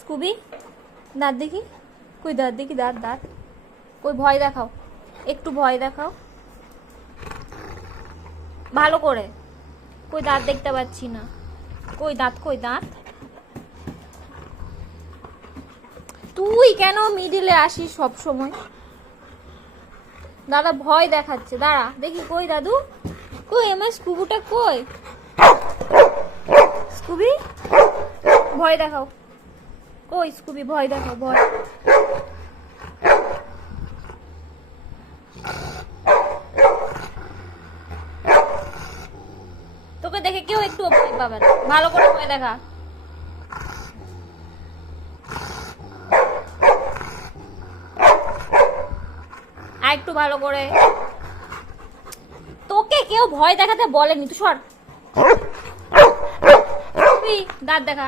Scooby দাঁত দেখি, কই দাঁত দেখি, দাঁত দাঁত কই, ভয় দেখাও, একটু ভয় দেখাও ভালো করে। কই দাঁত দেখতে পাচ্ছি না, কই দাঁত, কই দাঁত। তুই কেন মিডিলে আসিস সব সময়? দাদা ভয় দেখাচ্ছে, দাঁড়া দেখি কই দাদু, কই আমার স্কুবুটা কই? স্কুবি ভয় দেখাও, কই স্কুবি ভয় দেখাও, ভয়। তোকে দেখে কেউ একটু ভয় পাবে না, ভালো করে ভয় দেখা। আর একটু ভালো করে। তোকে কেউ ভয় দেখাতে বলেনি, তুই সর। দাঁত দেখা।